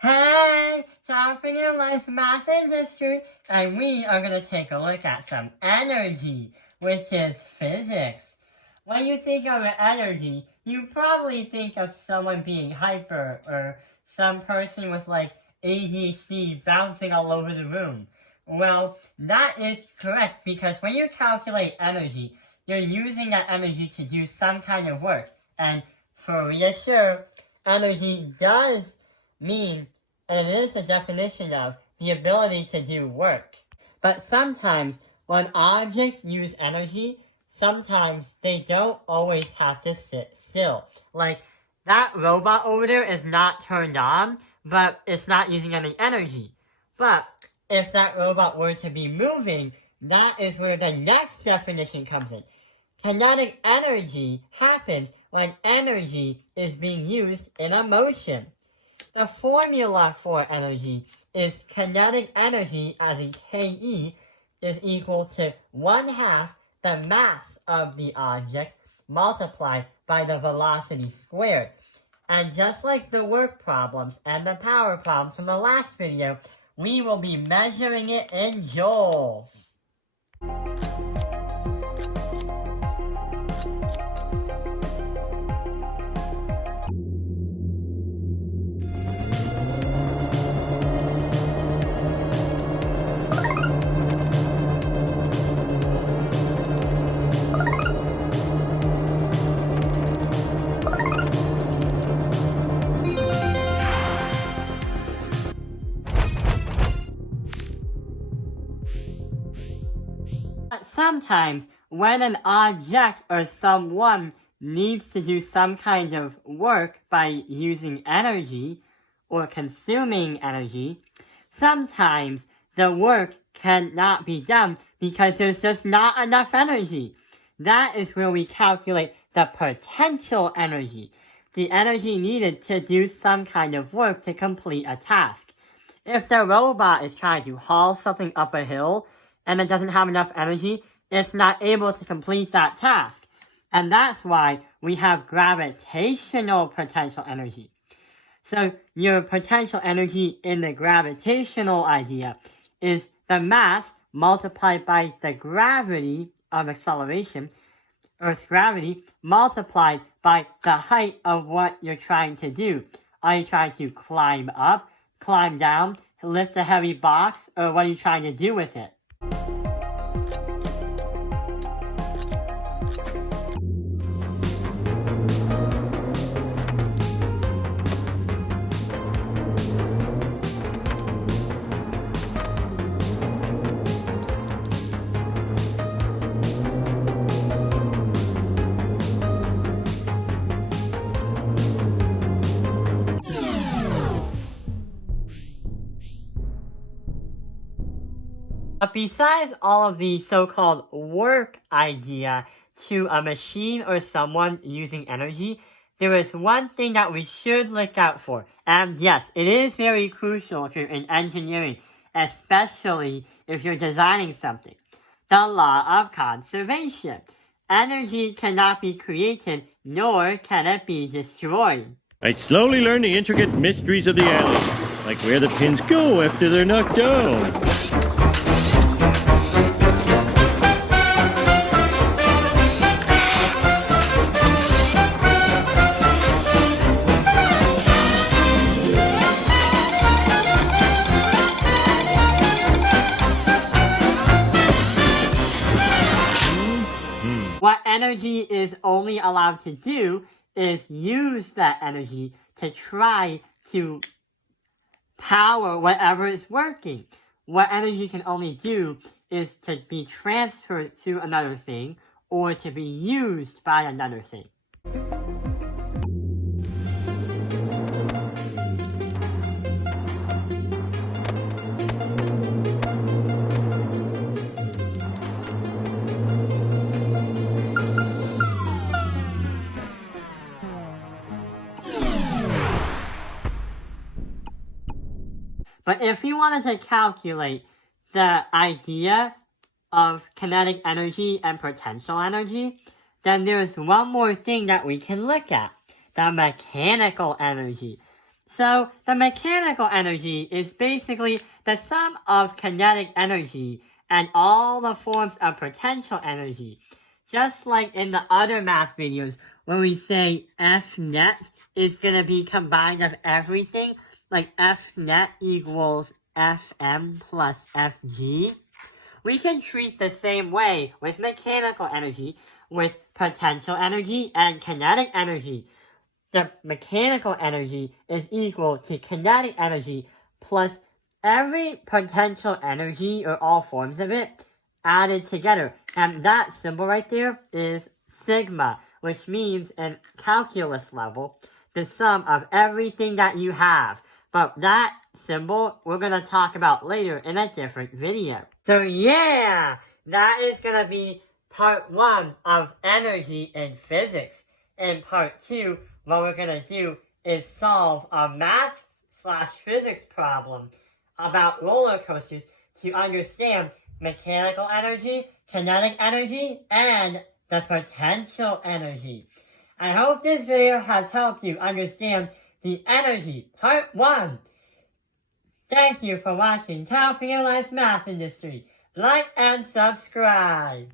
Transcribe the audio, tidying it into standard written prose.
Hey, time for your life's math and history, and we are going to take a look at some energy, which is physics. When you think of energy, you probably think of someone being hyper, or some person with ADHD bouncing all over the room. Well, that is correct, because when you calculate energy, you're using that energy to do some kind of work. And for reassure, energy does mean, and it is a definition of, the ability to do work. But sometimes, when objects use energy, sometimes they don't always have to sit still. Like, that robot over there is not turned on, but it's not using any energy. But if that robot were to be moving, that is where the next definition comes in. Kinetic energy happens when energy is being used in a motion. The formula for energy is kinetic energy, as in KE, is equal to 1/2 the mass of the object multiplied by the velocity squared. And just like the work problems and the power problems from the last video, we will be measuring it in joules. Sometimes, when an object or someone needs to do some kind of work by using energy or consuming energy, sometimes the work cannot be done because there's just not enough energy. That is where we calculate the potential energy, the energy needed to do some kind of work to complete a task. If the robot is trying to haul something up a hill and it doesn't have enough energy, it's not able to complete that task. And that's why we have gravitational potential energy. So your potential energy in the gravitational idea is the mass multiplied by the gravity of acceleration, Earth's gravity, multiplied by the height of what you're trying to do. Are you trying to climb up, climb down, lift a heavy box, or what are you trying to do with it? But besides all of the so-called work idea to a machine or someone using energy, there is one thing that we should look out for. And yes, it is very crucial if you're in engineering, especially if you're designing something. The law of conservation. Energy cannot be created, nor can it be destroyed. I slowly learned the intricate mysteries of the alley, like where the pins go after they're knocked down. What energy is only allowed to do is use that energy to try to power whatever is working. What energy can only do is to be transferred to another thing or to be used by another thing. But if you wanted to calculate the idea of kinetic energy and potential energy, then there's one more thing that we can look at, the mechanical energy. So the mechanical energy is basically the sum of kinetic energy and all the forms of potential energy. Just like in the other math videos where we say F net is going to be combined of everything, like F net equals Fm plus Fg. We can treat the same way with mechanical energy, with potential energy and kinetic energy. The mechanical energy is equal to kinetic energy plus every potential energy or all forms of it added together. And that symbol right there is sigma, which means in calculus level, the sum of everything that you have. But that symbol we're going to talk about later in a different video. So yeah, that is going to be part 1 of energy in physics. In part 2, what we're going to do is solve a math/physics problem about roller coasters to understand mechanical energy, kinetic energy, and the potential energy. I hope this video has helped you understand the energy, part 1. Thank you for watching Top Realized Math Industry. Like and subscribe.